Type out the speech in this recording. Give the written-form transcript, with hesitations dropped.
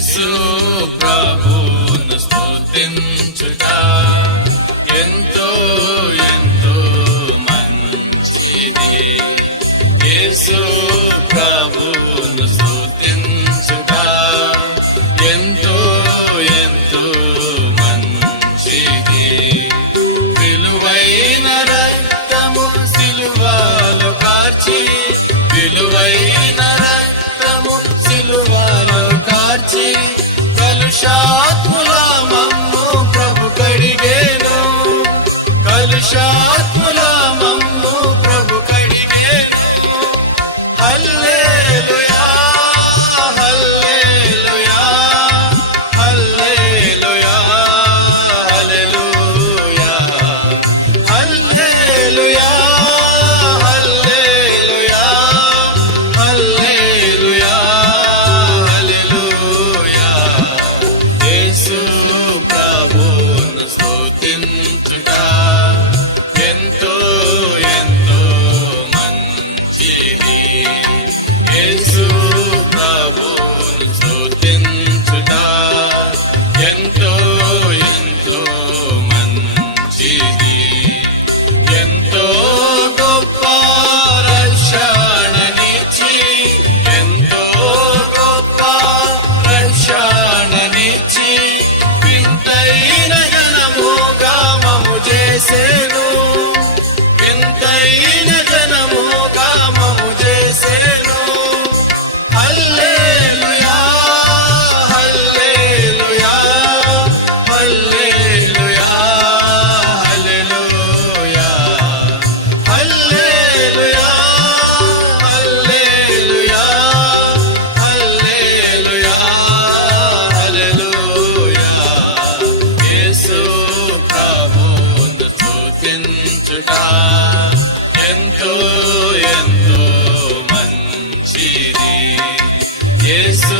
యేసు ప్రభువును స్తుతించుట ఎంతో ఎంతో మంచిది. యేసు ప్రభువును స్తుతించుట ఎంతో ఎంతో మంచిది. విలువైన రక్తము సిలువలో కార్చి, విలువైన రక్తము సిలువలో కార్చి, కలుషాత్ముల మమ్ము ప్రభు కడిగేను, కలుషాత్ముల మమ్ము ప్రభు కడిగేను. హల్లెలూయా హల్లెలూయా హల్లెలూయా హల్లెలూయా హల్లెలూయా హల్లెలూయా హల్లెలూయా హల్లెలూయా. యేసు ప్రభువును స్తుతించుట ఎంతో ఎంతో మంచిది. యేసు ప్రభువును స్తుతించుట ఎంతో ఎంతో మంచిది. ఎంతో గొప్ప రక్షణనిచ్చి, ఎంతో గొప్ప రక్షణనిచ్చి, వింతైన జనముగా మమ్ము చేసెను, వింతైన జనముగా మమ్ము చేసెను. హల్లెలూయా హల్లెలూయా హల్లెలూయా హల్లెలూయా హల్లెలూయా హల్లెలూయా హల్లెలూయా హల్లెలూయా. యేసు ప్రభువును స్తుతించుట ఎంతో ఎంతో మంచిది. యేసు